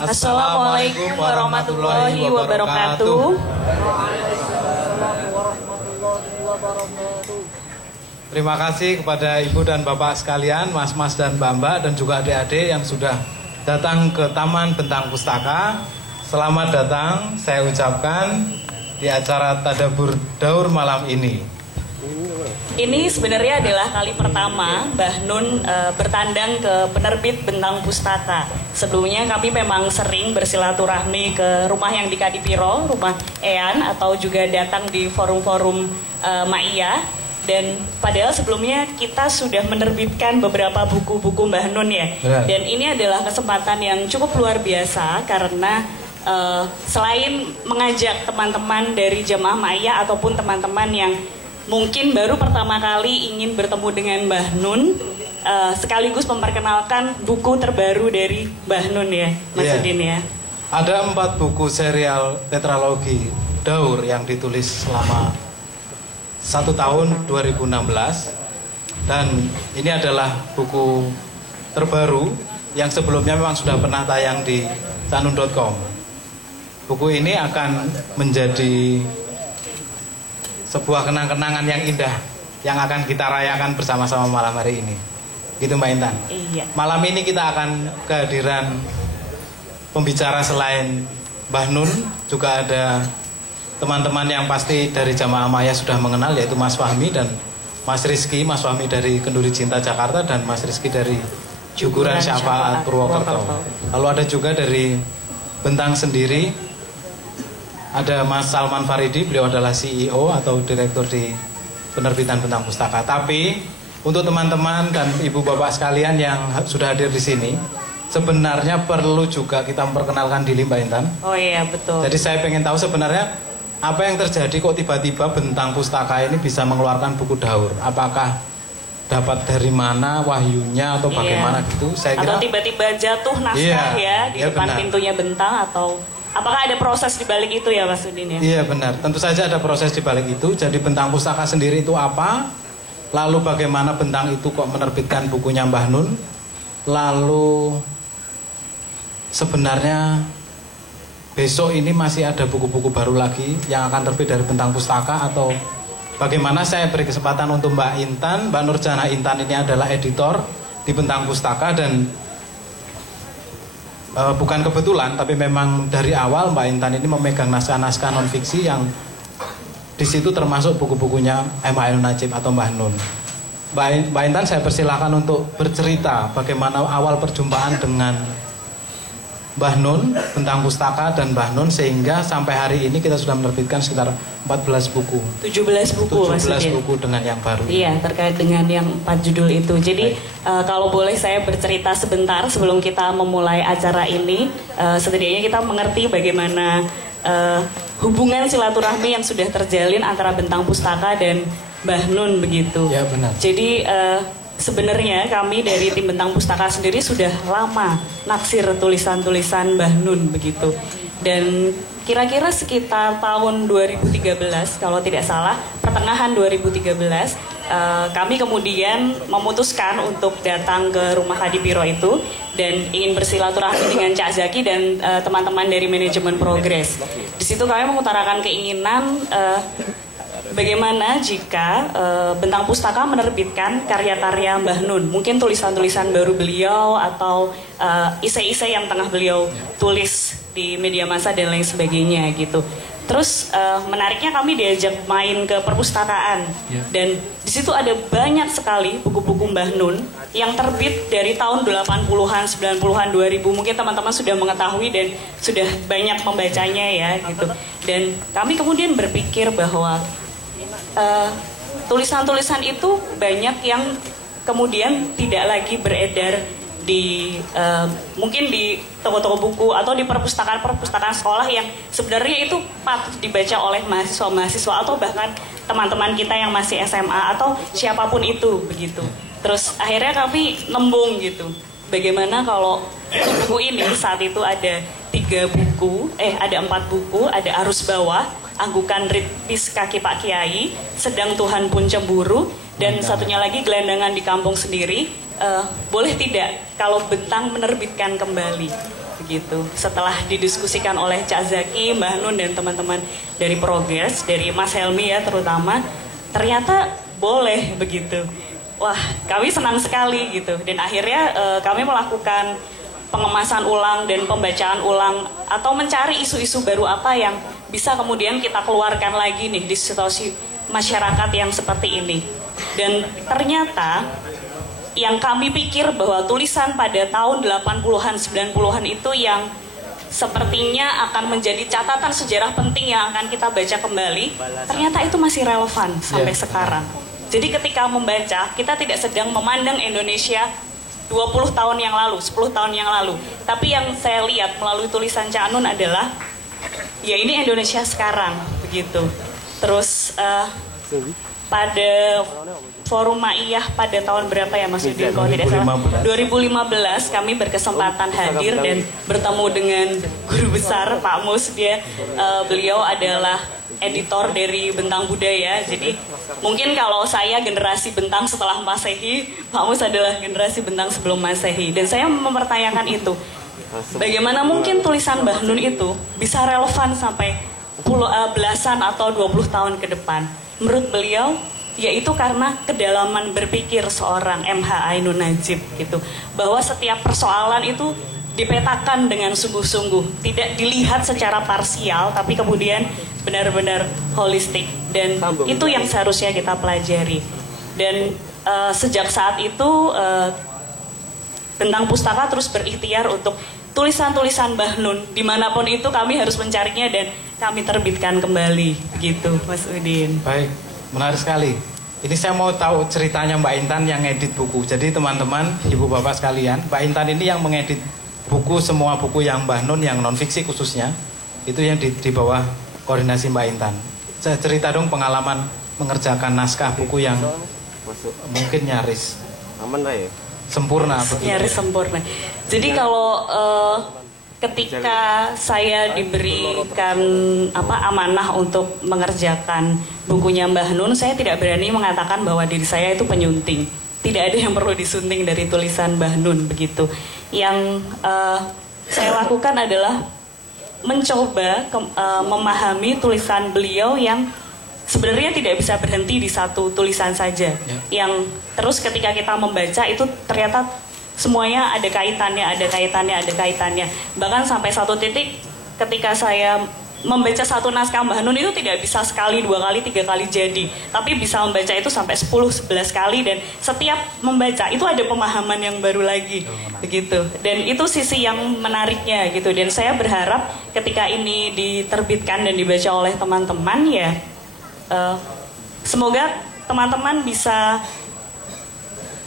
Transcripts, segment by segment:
Assalamualaikum warahmatullahi wabarakatuh. Terima kasih kepada Ibu dan Bapak sekalian, Mas-mas dan Mbak-mbak, dan juga adik-adik yang sudah datang ke Taman Bentang Pustaka. Selamat datang, saya ucapkan di acara Tadabur Daur malam ini. Ini sebenarnya adalah kali pertama Mbah Nun bertandang ke penerbit Bentang Pustaka. Sebelumnya kami memang sering bersilaturahmi ke rumah yang di Kadipiro, rumah Ean, atau juga datang di forum-forum Ma'iyah. Dan padahal sebelumnya kita sudah menerbitkan beberapa buku-buku Mbah Nun ya. Dan ini adalah kesempatan yang cukup luar biasa karena selain mengajak teman-teman dari jemaah Ma'iyah ataupun teman-teman yang mungkin baru pertama kali ingin bertemu dengan Mbah Nun, sekaligus memperkenalkan buku terbaru dari Mbah Nun ya, Mas Udin ya. Ada 4 buku serial tetralogi Daur yang ditulis selama 1 tahun 2016, dan ini adalah buku terbaru yang sebelumnya memang sudah pernah tayang di sanun.com. Buku ini akan menjadi sebuah kenang-kenangan yang indah yang akan kita rayakan bersama-sama malam hari ini. Gitu Mbak Intan? Iya. Malam ini kita akan kehadiran pembicara selain Mbah Nun, juga ada teman-teman yang pasti dari jamaah Maya sudah mengenal, yaitu Mas Fahmi dan Mas Rizky. Mas Fahmi dari Kenduri Cinta Jakarta dan Mas Rizky dari Juguran Syafaat Purwokerto. Lalu ada juga dari Bentang sendiri, ada Mas Salman Faridi, beliau adalah CEO atau Direktur di penerbitan Bentang Pustaka. Tapi untuk teman-teman dan ibu bapak sekalian yang sudah hadir di sini, sebenarnya perlu juga kita memperkenalkan diri Mbak Intan. Oh iya, betul. Jadi saya pengen tahu sebenarnya apa yang terjadi kok tiba-tiba Bentang Pustaka ini bisa mengeluarkan buku daur. Apakah dapat dari mana wahyunya atau bagaimana gitu? Saya kira, atau tiba-tiba jatuh naskah di depan benar. pintunya Bentang, atau apakah ada proses di balik itu ya Mas Udin ya? Iya benar, tentu saja ada proses di balik itu. Jadi Bentang Pustaka sendiri itu apa? Lalu bagaimana Bentang itu kok menerbitkan bukunya Mbah Nun? Lalu sebenarnya besok ini masih ada buku-buku baru lagi yang akan terbit dari Bentang Pustaka, atau bagaimana? Saya beri kesempatan untuk Mbak Intan, Mbak Nurjana Intan ini adalah editor di Bentang Pustaka, dan bukan kebetulan tapi memang dari awal Mbak Intan ini memegang naskah-naskah non-fiksi yang di situ termasuk buku-bukunya M. Ainun Nadjib atau Mbah Nun. Mbak Intan, saya persilahkan untuk bercerita bagaimana awal perjumpaan dengan Mbah Nun, Bentang Pustaka dan Mbah Nun, sehingga sampai hari ini kita sudah menerbitkan sekitar 14 buku. 17 buku 17 buku dengan yang baru. Iya, terkait dengan yang 4 judul itu. Jadi kalau boleh saya bercerita sebentar sebelum kita memulai acara ini, setidaknya kita mengerti bagaimana hubungan silaturahmi yang sudah terjalin antara Bentang Pustaka dan Mbah Nun begitu. Ya benar. Jadi sebenarnya kami dari tim Bentang Pustaka sendiri sudah lama naksir tulisan-tulisan Mbah Nun begitu. Dan kira-kira sekitar tahun 2013 kalau tidak salah, pertengahan 2013 kami kemudian memutuskan untuk datang ke rumah Kadipiro itu dan ingin bersilaturahmi dengan Cak Zaki dan teman-teman dari manajemen Progres. Di situ kami mengutarakan keinginan bagaimana jika Bentang Pustaka menerbitkan karya-karya Mbah Nun, mungkin tulisan-tulisan baru beliau atau isai-isai yang tengah beliau tulis di media massa dan lain sebagainya gitu. Terus menariknya kami diajak main ke perpustakaan dan di situ ada banyak sekali buku-buku Mbah Nun yang terbit dari tahun 80-an, 90-an, 2000. Mungkin teman-teman sudah mengetahui dan sudah banyak membacanya ya gitu. Dan kami kemudian berpikir bahwa tulisan-tulisan itu banyak yang kemudian tidak lagi beredar di mungkin di toko-toko buku atau di perpustakaan sekolah yang sebenarnya itu patut dibaca oleh mahasiswa-mahasiswa atau bahkan teman-teman kita yang masih SMA atau siapapun itu begitu. Terus akhirnya kami nembung gitu. Bagaimana kalau buku ini saat itu ada 4 buku, ada Arus Bawah, Anggukan Rintis Kaki Pak Kiai, Sedang Tuhan Pun Cemburu, dan satunya lagi Gelandangan di Kampung Sendiri. boleh tidak kalau Bentang menerbitkan kembali begitu. Setelah didiskusikan oleh Cak Zaki, Mbah Nun dan teman-teman dari Progres, dari Mas Helmi ya terutama, ternyata boleh begitu. Wah, kami senang sekali gitu. Dan akhirnya kami melakukan pengemasan ulang dan pembacaan ulang atau mencari isu-isu baru apa yang bisa kemudian kita keluarkan lagi nih di situasi masyarakat yang seperti ini. Dan ternyata yang kami pikir bahwa tulisan pada tahun 80-an, 90-an itu yang sepertinya akan menjadi catatan sejarah penting yang akan kita baca kembali, ternyata itu masih relevan sampai sekarang. Jadi ketika membaca, kita tidak sedang memandang Indonesia 20 tahun yang lalu, 10 tahun yang lalu. Tapi yang saya lihat melalui tulisan Cak Nun adalah, ya ini Indonesia sekarang, begitu. Terus pada Forum Ma'iyah pada tahun berapa ya Mas Udin kalau tidak salah? 2015 kami berkesempatan hadir dan bertemu dengan guru besar Pak Mus. Beliau adalah editor dari Bentang Budaya. Jadi mungkin kalau saya generasi Bentang setelah Masehi, Pak Mus adalah generasi Bentang sebelum Masehi. Dan saya mempertanyakan itu. Bagaimana mungkin tulisan Mbah Nun itu bisa relevan sampai belasan atau 20 tahun ke depan? Menurut beliau, yaitu karena kedalaman berpikir seorang MH Ainun Najib gitu. Bahwa setiap persoalan itu dipetakan dengan sungguh-sungguh, tidak dilihat secara parsial, tapi kemudian benar-benar holistik. Dan itu yang seharusnya kita pelajari. Dan sejak saat itu Bentang Pustaka terus berikhtiar untuk tulisan-tulisan Mbah Nun dimanapun itu kami harus mencarinya dan kami terbitkan kembali begitu Mas Udin. Baik, menarik sekali. Ini saya mau tahu ceritanya Mbak Intan yang ngedit buku. Jadi teman-teman, ibu bapak sekalian, Mbak Intan ini yang mengedit buku, semua buku yang Mbah Nun yang non fiksi khususnya, itu yang di bawah koordinasi Mbak Intan. Saya cerita dong pengalaman mengerjakan naskah buku yang mungkin nyaris sempurna begitu. Nyaris sempurna. Jadi kalau ketika saya diberikan amanah untuk mengerjakan bukunya Mbah Nun, saya tidak berani mengatakan bahwa diri saya itu penyunting. Tidak ada yang perlu disunting dari tulisan Mbah Nun begitu. Yang saya lakukan adalah mencoba memahami tulisan beliau yang sebenarnya tidak bisa berhenti di satu tulisan saja. Yang terus ketika kita membaca itu ternyata semuanya ada kaitannya. Bahkan sampai satu titik ketika saya membaca satu naskah Mbah Nun itu tidak bisa sekali, 2 kali, 3 kali jadi. Tapi bisa membaca itu sampai 10-11 kali dan setiap membaca itu ada pemahaman yang baru lagi. Begitu. Dan itu sisi yang menariknya gitu. Dan saya berharap ketika ini diterbitkan dan dibaca oleh teman-teman ya semoga teman-teman bisa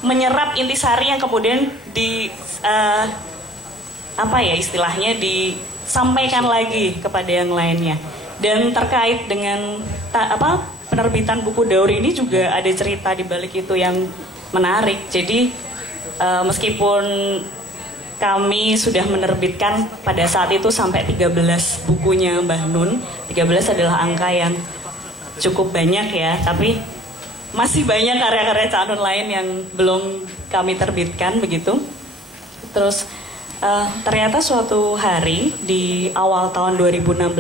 menyerap intisari yang kemudian disampaikan lagi kepada yang lainnya. Dan terkait dengan penerbitan buku Daur ini juga ada cerita di balik itu yang menarik. Jadi meskipun kami sudah menerbitkan pada saat itu sampai 13 bukunya Mbah Nun, 13 adalah angka yang cukup banyak ya, tapi masih banyak karya-karya Cak Nun lain yang belum kami terbitkan begitu. Terus ternyata suatu hari di awal tahun 2016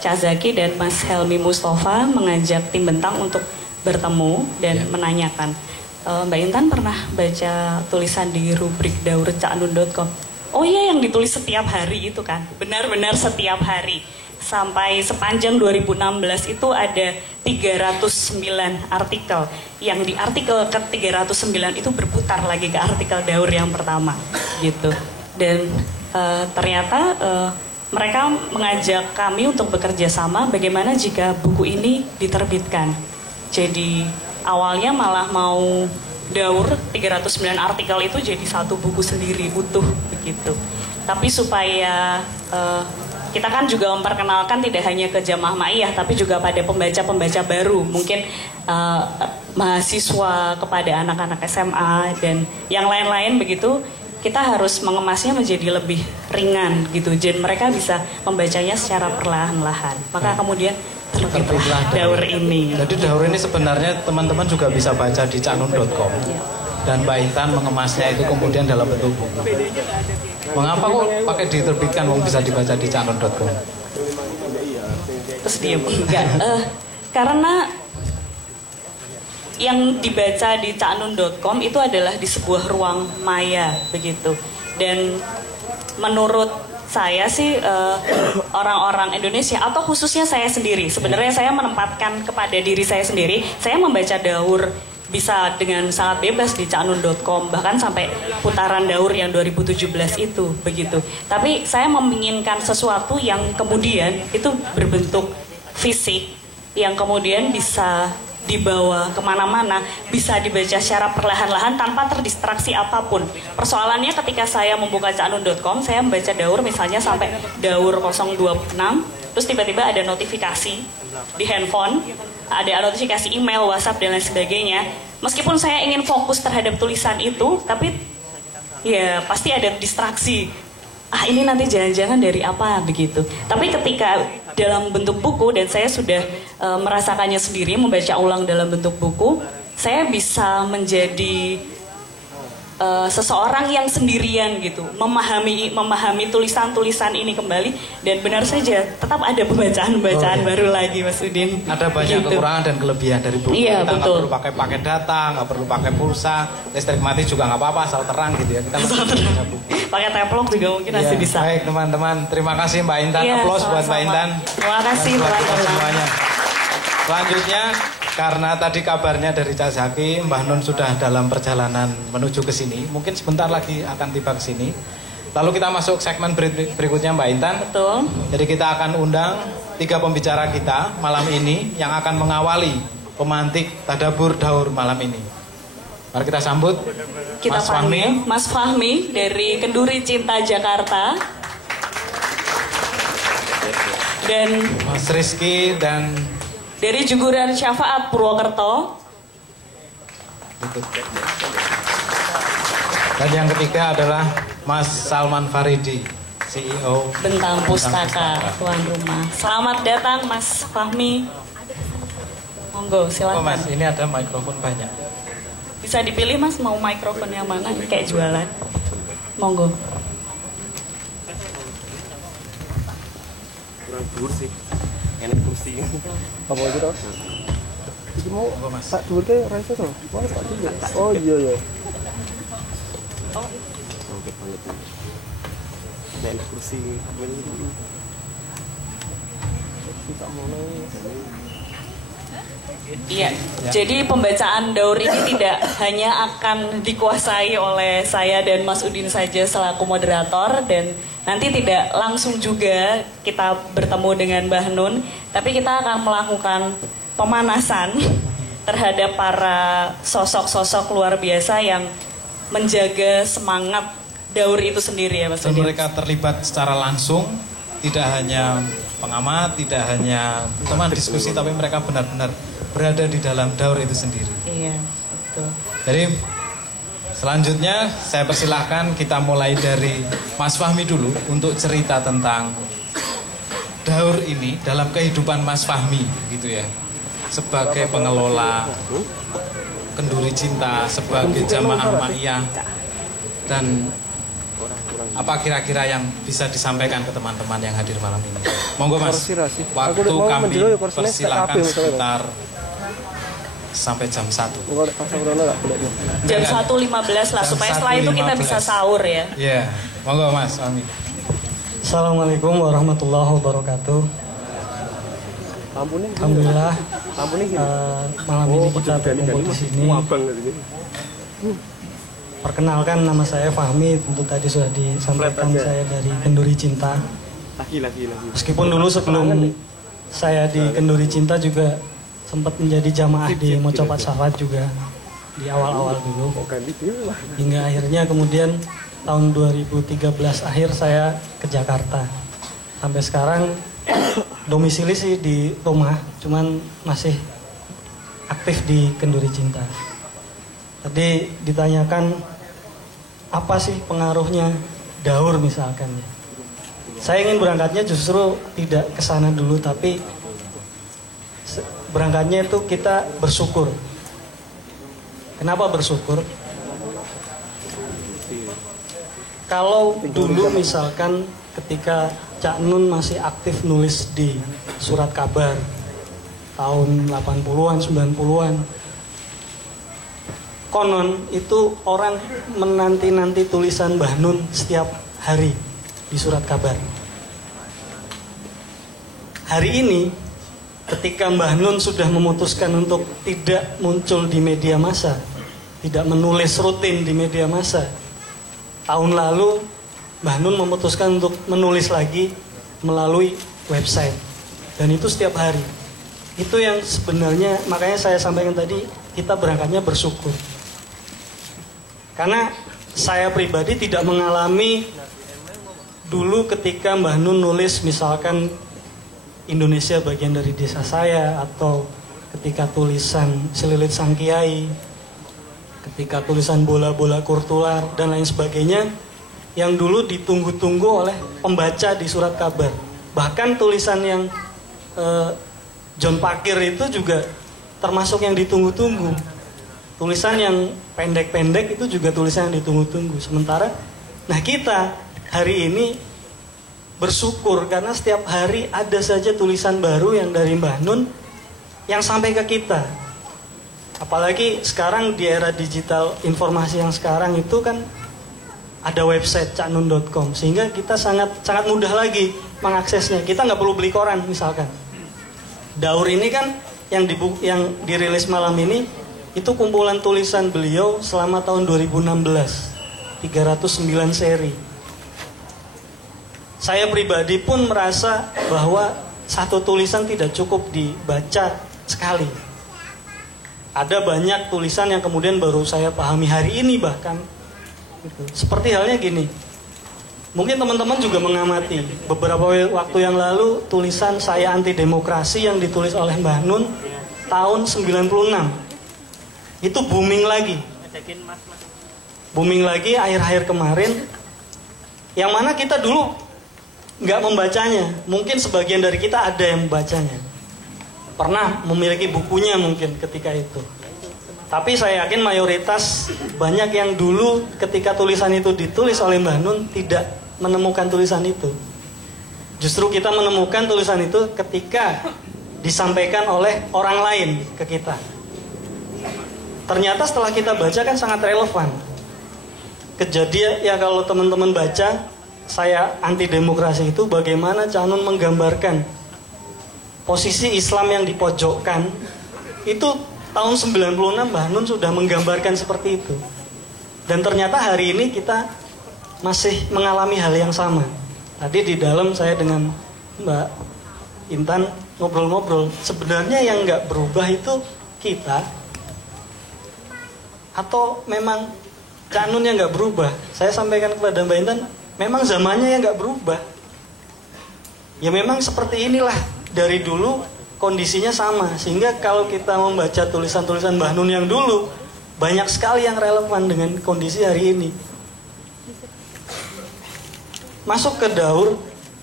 Cak Zaki dan Mas Helmi Mustafa mengajak tim Bentang untuk bertemu dan menanyakan, Mbak Intan pernah baca tulisan di rubrik daurcaknun.com? Oh iya, yang ditulis setiap hari itu kan, benar-benar setiap hari. Sampai sepanjang 2016 itu ada 309 artikel. Yang di artikel ke-309 itu berputar lagi ke artikel Daur yang pertama gitu. Dan ternyata mereka mengajak kami untuk bekerja sama bagaimana jika buku ini diterbitkan. Jadi awalnya malah mau Daur 309 artikel itu jadi satu buku sendiri utuh begitu. Tapi supaya kita kan juga memperkenalkan tidak hanya ke jamaah ma'iyah tapi juga pada pembaca-pembaca baru, mungkin mahasiswa, kepada anak-anak SMA dan yang lain-lain begitu. Kita harus mengemasnya menjadi lebih ringan gitu, jadi mereka bisa membacanya secara perlahan-lahan. Maka kemudian terbitlah Daur ini. Jadi Daur ini sebenarnya teman-teman juga bisa baca di caknun.com. dan Mbak Intan mengemasnya itu kemudian dalam bentuk buku. Mengapa kok pakai diterbitkan bisa dibaca di caknun.com? Terus diem, enggak. Karena yang dibaca di caknun.com itu adalah di sebuah ruang maya begitu. Dan menurut saya sih orang-orang Indonesia atau khususnya saya sendiri, sebenarnya saya menempatkan kepada diri saya sendiri, saya membaca daur bisa dengan sangat bebas di caknun.com, bahkan sampai putaran daur yang 2017 itu begitu. Tapi saya menginginkan sesuatu yang kemudian itu berbentuk fisik, yang kemudian bisa dibawa kemana-mana, bisa dibaca secara perlahan-lahan tanpa terdistraksi apapun. Persoalannya ketika saya membuka caknun.com, saya membaca daur misalnya sampai daur 026, terus tiba-tiba ada notifikasi di handphone, ada notifikasi email, WhatsApp, dan lain sebagainya. Meskipun saya ingin fokus terhadap tulisan itu, tapi ya pasti ada distraksi. Ini nanti jangan-jangan dari apa begitu. Tapi ketika dalam bentuk buku, dan saya sudah merasakannya sendiri, membaca ulang dalam bentuk buku, saya bisa menjadi seseorang yang sendirian gitu, memahami tulisan-tulisan ini kembali, dan benar saja tetap ada pembacaan-pembacaan baru lagi, Mas Udin. Ada banyak gitu. kekurangan dan kelebihan dari buku. Iya, kita nggak betul. perlu pakai data, nggak perlu pakai pulsa, listrik mati juga nggak apa-apa, asal terang gitu ya. Kita masih bisa buku. Pakai teplok juga mungkin masih bisa. Baik teman-teman, terima kasih Mbak Intan. Aplaus buat Mbak Intan. Terima kasih teman-teman semuanya. Selanjutnya, karena tadi kabarnya dari Cak Zaki, Mbah Nun sudah dalam perjalanan menuju ke sini. Mungkin sebentar lagi akan tiba ke sini. Lalu kita masuk segmen berikutnya Mbak Intan. Betul. Jadi kita akan undang 3 pembicara kita malam ini yang akan mengawali pemantik tadabur daur malam ini. Mari kita sambut Kita Mas Fahmi. Mas Fahmi dari Kenduri Cinta Jakarta. Dan Mas Rizky dan dari Juguran Syafaat Purwokerto. Dan yang ketiga adalah Mas Salman Faridi, CEO Bentang Pustaka, tuan rumah. Selamat datang Mas Fahmi. Monggo silakan. Oh Mas, ini ada mikrofon banyak. Bisa dipilih Mas mau mikrofon yang mana, kayak jualan. Monggo. Kurang dur sih. Enak kursi. Apa itu toh? Iki mau Mas. tak dhuwurke rasa toh. Wah, tak dhuwur. Oh iya ya. Oke banget. Enak kursi. Kita mau Iya, jadi pembacaan daur ini tidak hanya akan dikuasai oleh saya dan Mas Udin saja selaku moderator, dan nanti tidak langsung juga kita bertemu dengan Mbah Nun, tapi kita akan melakukan pemanasan terhadap para sosok-sosok luar biasa yang menjaga semangat daur itu sendiri ya Mas Dan Udin. mereka terlibat secara langsung, tidak hanya pengamat, tidak hanya teman diskusi, tapi mereka benar-benar berada di dalam daur itu sendiri. Iya, betul. Jadi selanjutnya saya persilahkan kita mulai dari Mas Fahmi dulu untuk cerita tentang daur ini dalam kehidupan Mas Fahmi gitu ya. Sebagai pengelola Kenduri Cinta, sebagai jamaah ma'iyah, dan apa kira-kira yang bisa disampaikan ke teman-teman yang hadir malam ini. Monggo Mas, waktu kami persilakan sekitar sampai jam 1. Jam 1.15 lah, supaya setelah itu kita bisa sahur ya. Iya, monggo Mas Fahmi. Assalamualaikum warahmatullahi wabarakatuh. Alhamdulillah, malam ini kita berkumpul di sini. Perkenalkan, nama saya Fahmi. Tentu tadi sudah disampaikan, saya dari Kenduri Cinta. Meskipun dulu sebelum saya di Kenduri Cinta juga sempat menjadi jamaah di Mocopat Safat juga di awal-awal dulu. Hingga akhirnya kemudian tahun 2013 akhir saya ke Jakarta. Sampai sekarang domisili sih di rumah, cuman masih aktif di Kenduri Cinta. Tadi ditanyakan apa sih pengaruhnya daur misalkan ya. Saya ingin berangkatnya justru tidak ke sana dulu, tapi berangkatnya itu kita bersyukur. Kenapa bersyukur? kalau dulu misalkan ketika Cak Nun masih aktif nulis di surat kabar tahun 80-an, 90-an, konon itu orang menanti-nanti tulisan Mbah Nun setiap hari di surat kabar. Hari ini ketika Mbah Nun sudah memutuskan untuk tidak muncul di media massa, tidak menulis rutin di media massa, tahun lalu Mbah Nun memutuskan untuk menulis lagi melalui website, dan itu setiap hari. Itu yang sebenarnya makanya saya sampaikan tadi, kita berangkatnya bersyukur. Karena saya pribadi tidak mengalami dulu ketika Mbah Nun nulis misalkan Indonesia bagian dari desa saya, atau ketika tulisan Selilit Sang Kiai, ketika tulisan Bola-bola Kurtular dan lain sebagainya, yang dulu ditunggu-tunggu oleh pembaca di surat kabar. Bahkan tulisan yang John Pakir itu juga termasuk yang ditunggu-tunggu. Tulisan yang pendek-pendek itu juga tulisan yang ditunggu-tunggu. Sementara, nah kita hari ini bersyukur karena setiap hari ada saja tulisan baru yang dari Mbah Nun yang sampai ke kita. Apalagi sekarang di era digital informasi yang sekarang itu kan ada website caknun.com, sehingga kita sangat mudah lagi mengaksesnya. Kita nggak perlu beli koran misalkan. Daur ini kan yang dirilis malam ini itu kumpulan tulisan beliau selama tahun 2016, 309 seri. Saya pribadi pun merasa bahwa satu tulisan tidak cukup dibaca sekali. Ada banyak tulisan yang kemudian baru saya pahami hari ini bahkan. Seperti halnya gini, mungkin teman-teman juga mengamati beberapa waktu yang lalu tulisan Saya Anti Demokrasi yang ditulis oleh Mbah Nun tahun 96. Itu booming lagi akhir-akhir kemarin, yang mana kita dulu nggak membacanya. Mungkin sebagian dari kita ada yang membacanya, pernah memiliki bukunya mungkin ketika itu. Tapi saya yakin mayoritas banyak yang dulu ketika tulisan itu ditulis oleh Mbah Nun tidak menemukan tulisan itu. Justru kita menemukan tulisan itu ketika disampaikan oleh orang lain ke kita. Ternyata setelah kita baca kan sangat relevan. Kejadian ya, kalau teman-teman baca Saya Anti Demokrasi itu bagaimana Cak Nun menggambarkan posisi Islam yang dipojokkan. Itu tahun 96 Mbah Nun sudah menggambarkan seperti itu. Dan ternyata hari ini kita masih mengalami hal yang sama. Tadi di dalam saya dengan Mbak Intan ngobrol-ngobrol, sebenarnya yang nggak berubah itu kita, atau memang Cak Nun yang nggak berubah. Saya sampaikan kepada Mbak Intan, memang zamannya yang nggak berubah. Ya memang seperti inilah dari dulu kondisinya sama. Sehingga kalau kita membaca tulisan-tulisan Mbah Nun yang dulu, banyak sekali yang relevan dengan kondisi hari ini. Masuk ke Daur,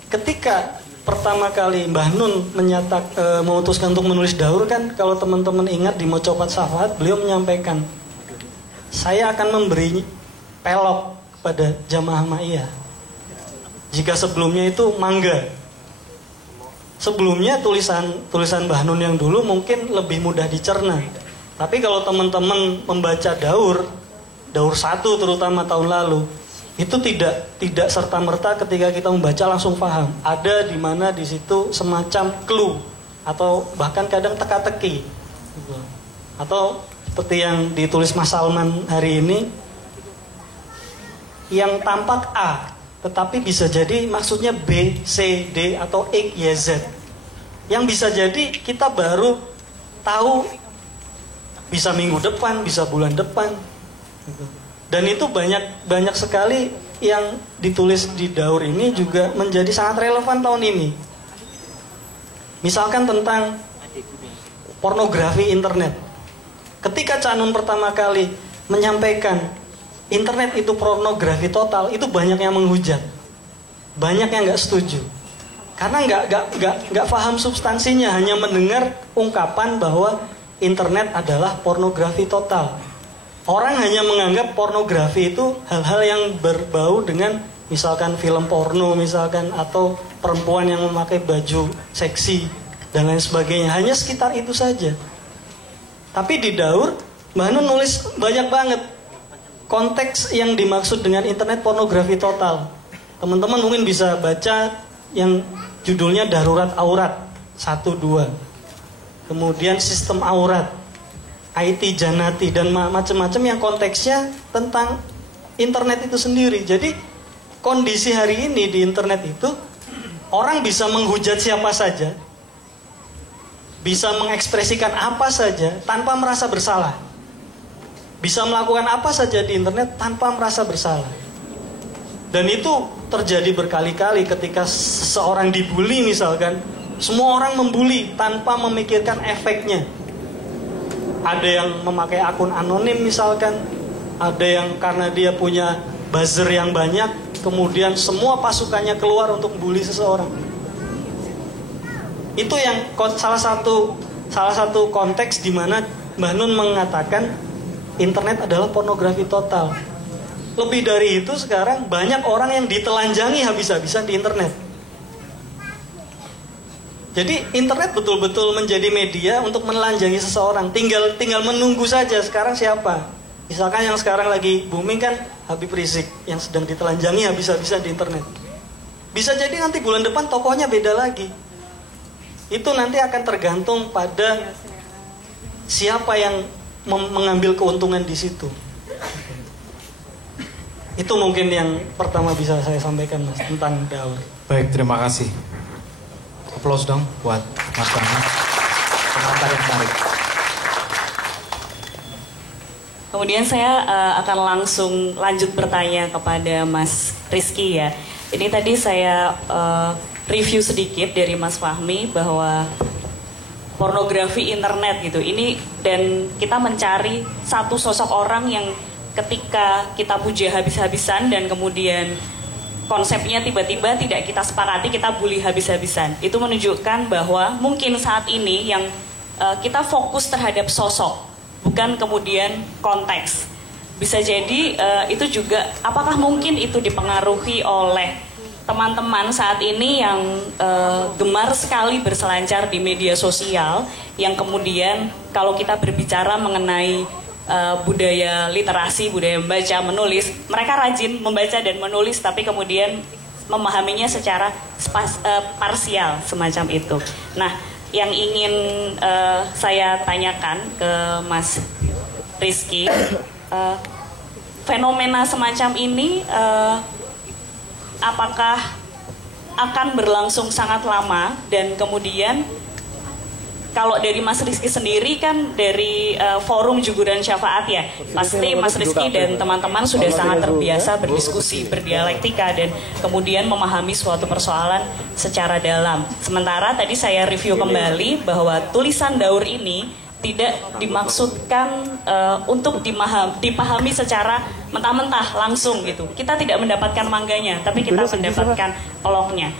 ketika pertama kali Mbah Nun memutuskan untuk menulis Daur kan, kalau teman-teman ingat di Mocopat Syafaat, beliau menyampaikan, saya akan memberi pelok kepada jamaah Ma'iyah jika sebelumnya itu mangga. Sebelumnya tulisan Mbah Nun yang dulu mungkin lebih mudah dicerna. Tapi kalau teman-teman membaca Daur 1 terutama tahun lalu, itu tidak serta-merta ketika kita membaca langsung paham. Ada di mana di situ semacam clue atau bahkan kadang teka-teki. Atau seperti yang ditulis Mas Salman hari ini, yang tampak A, tetapi bisa jadi maksudnya B, C, D, atau X, Y, Z. Yang bisa jadi kita baru tahu bisa minggu depan, bisa bulan depan. Dan itu banyak sekali yang ditulis di Daur ini juga menjadi sangat relevan tahun ini. Misalkan tentang pornografi internet. Ketika Cak Nun pertama kali menyampaikan internet itu pornografi total, itu banyak yang menghujat, banyak yang nggak setuju, karena nggak paham substansinya, hanya mendengar ungkapan bahwa internet adalah pornografi total. orang hanya menganggap pornografi itu hal-hal yang berbau dengan misalkan film porno misalkan, atau perempuan yang memakai baju seksi dan lain sebagainya. Hanya sekitar itu saja. Tapi di Daur, Mbah Nun nulis banyak banget konteks yang dimaksud dengan internet pornografi total. Teman-teman mungkin bisa baca yang judulnya Darurat Aurat 1-2. Kemudian Sistem Aurat, IT Janati, dan macam-macam yang konteksnya tentang internet itu sendiri. Jadi kondisi hari ini di internet itu, orang bisa menghujat siapa saja, bisa mengekspresikan apa saja tanpa merasa bersalah, bisa melakukan apa saja di internet tanpa merasa bersalah. Dan itu terjadi berkali-kali ketika seseorang dibully misalkan, semua orang membuli tanpa memikirkan efeknya. Ada yang memakai akun anonim misalkan, ada yang karena dia punya buzzer yang banyak, kemudian semua pasukannya keluar untuk membuli seseorang. Itu yang salah satu konteks di mana Mbah Nun mengatakan internet adalah pornografi total. Lebih dari itu, sekarang banyak orang yang ditelanjangi habis-habisan di internet. Jadi internet betul-betul menjadi media untuk menelanjangi seseorang. Tinggal menunggu saja sekarang siapa. Misalkan yang sekarang lagi booming kan Habib Rizik yang sedang ditelanjangi habis-habisan di internet. Bisa jadi nanti bulan depan tokohnya beda lagi. Itu nanti akan tergantung pada siapa yang mengambil keuntungan di situ. Itu mungkin yang pertama bisa saya sampaikan, Mas, tentang Daur. Baik, terima kasih. Aplaus dong buat Mas Fahmi. Pengantar yang menarik. Kemudian saya akan langsung lanjut bertanya kepada Mas Rizky ya. Ini tadi saya review sedikit dari Mas Fahmi bahwa pornografi internet gitu. Ini dan kita mencari satu sosok orang yang ketika kita puja habis-habisan dan kemudian konsepnya tiba-tiba tidak kita sepakati, kita bully habis-habisan. Itu menunjukkan bahwa mungkin saat ini yang kita fokus terhadap sosok, bukan kemudian konteks. Bisa jadi itu juga, apakah mungkin itu dipengaruhi oleh teman-teman saat ini yang gemar sekali berselancar di media sosial, yang kemudian kalau kita berbicara mengenai budaya literasi, budaya membaca, menulis, mereka rajin membaca dan menulis, tapi kemudian memahaminya secara parsial semacam itu. Nah, yang ingin saya tanyakan ke Mas Rizky, fenomena semacam ini apakah akan berlangsung sangat lama, dan kemudian kalau dari Mas Rizky sendiri kan dari forum Juguran Syafaat ya, pasti Mas Rizky dan teman-teman sudah sangat terbiasa berdiskusi, berdialektika, dan kemudian memahami suatu persoalan secara dalam. Sementara tadi saya review kembali bahwa tulisan Daur ini tidak dimaksudkan untuk dipahami secara mentah-mentah langsung gitu. Kita tidak mendapatkan mangganya, tapi kita mendapatkan olongnya.